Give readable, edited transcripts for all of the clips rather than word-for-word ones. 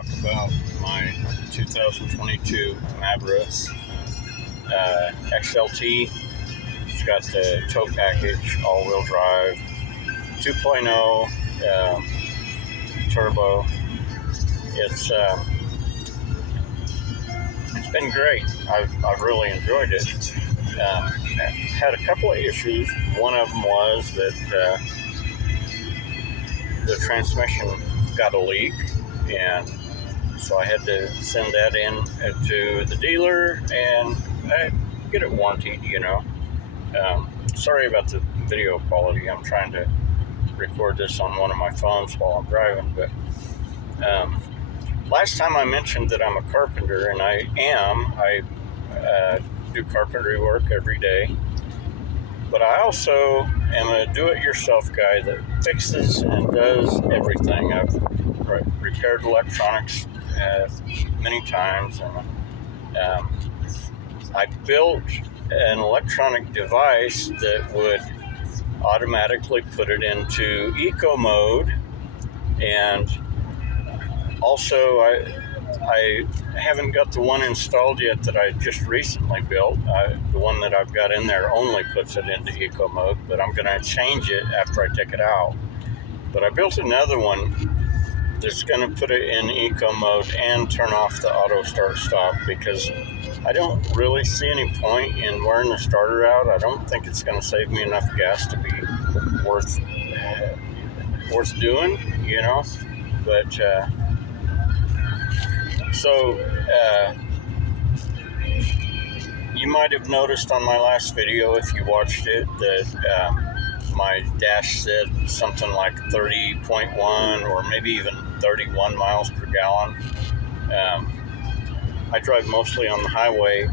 Talk about my 2022 Maverick XLT. It's got the tow package, all-wheel drive, 2.0 turbo. It's been great. I've really enjoyed it. Had a couple of issues. One of them was that the transmission got a leak, and so I had to send that in to the dealer and get it warranted, Sorry about the video quality. I'm trying to record this on one of my phones while I'm driving, but last time I mentioned that I'm a carpenter, and I am. I do carpentry work every day, but I also am a do-it-yourself guy that fixes and does everything. I've repaired electronics many times, and I built an electronic device that would automatically put it into eco mode, and also I haven't got the one installed yet that I just recently built. The one that I've got in there only puts it into eco mode, but I'm going to change it after I take it out. But I built another one that's going to put it in eco mode and turn off the auto start stop, because I don't really see any point in wearing the starter out. I don't think it's going to save me enough gas to be worth doing, But you might have noticed on my last video, if you watched it, that my dash said something like 30.1 or maybe even 31 miles per gallon. I drive mostly on the highway,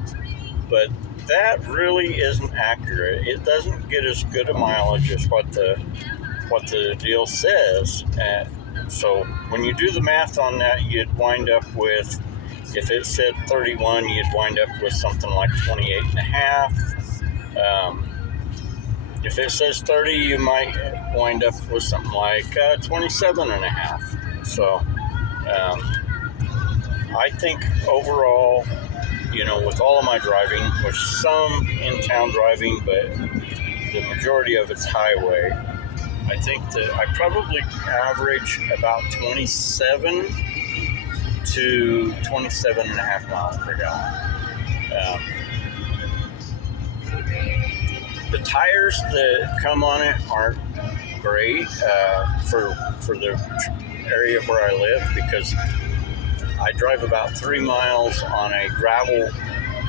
but that really isn't accurate. It doesn't get as good a mileage as what the deal says. So when you do the math on that, you'd wind up with, if it said 31, you'd wind up with something like 28 and a half. If it says 30, you might wind up with something like 27 and a half. So I think overall, with all of my driving, there's some in-town driving, but the majority of it's highway. I think that I probably average about 27 to 27 and a half miles per gallon. The tires that come on it aren't great for the area where I live, because I drive about 3 miles on a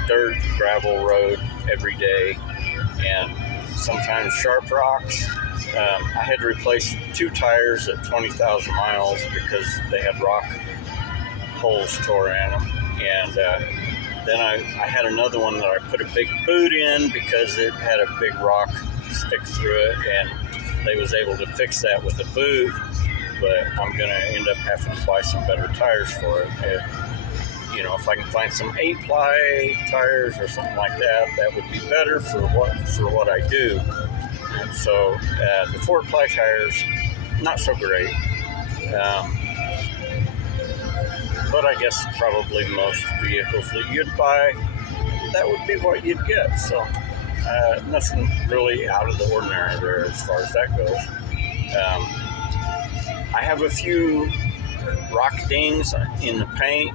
dirt gravel road every day, and sometimes sharp rocks. I had to replace 2 tires at 20,000 miles because they had rock holes tore in them, and then I had another one that I put a big boot in because it had a big rock stick through it, and they was able to fix that with a boot, but I'm going to end up having to buy some better tires for it. If I can find some 8-ply tires or something like that, that would be better for what I do. So the 4-ply tires, not so great. But I guess probably most vehicles that you'd buy, that would be what you'd get. So nothing really out of the ordinary there as far as that goes. I have a few rock dings in the paint,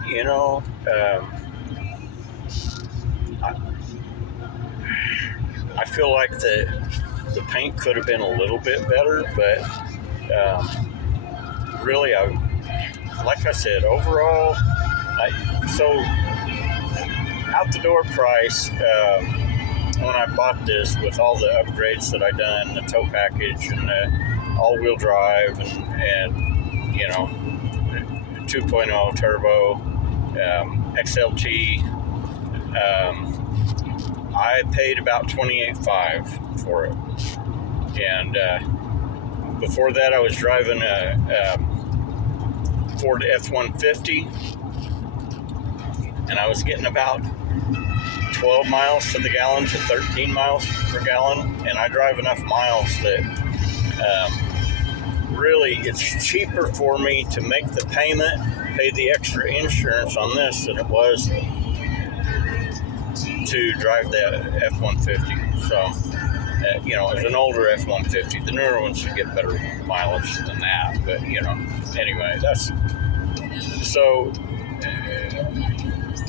I feel like the paint could have been a little bit better, but really, like I said, overall, so out the door price, when I bought this with all the upgrades that I done, the tow package and the all-wheel drive and 2.0 turbo, XLT, I paid about $28,500 for it. And before that, I was driving a Ford F-150, and I was getting about 12 miles to the gallon to 13 miles per gallon, and I drive enough miles that really it's cheaper for me to make the payment pay the extra insurance on this than it was to drive the F-150. So, it's an older F-150. The newer ones should get better mileage than that. But, anyway, that's... So,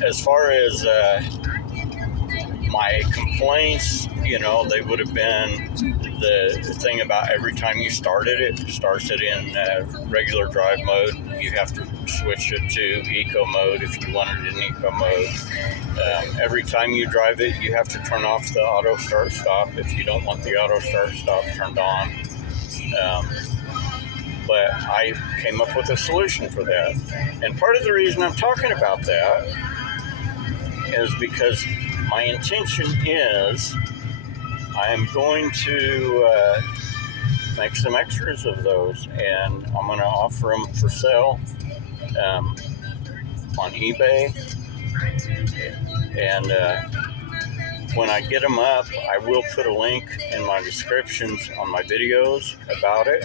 as far as my complaints, they would have been the thing about every time you started it, starts it in regular drive mode. You have to switch it to eco mode if you want it in eco mode. Every time you drive it, you have to turn off the auto start stop if you don't want the auto start stop turned on. But I came up with a solution for that. And part of the reason I'm talking about that is because my intention is I'm going to make some extras of those, and I'm going to offer them for sale on eBay. And when I get them up, I will put a link in my descriptions on my videos about it.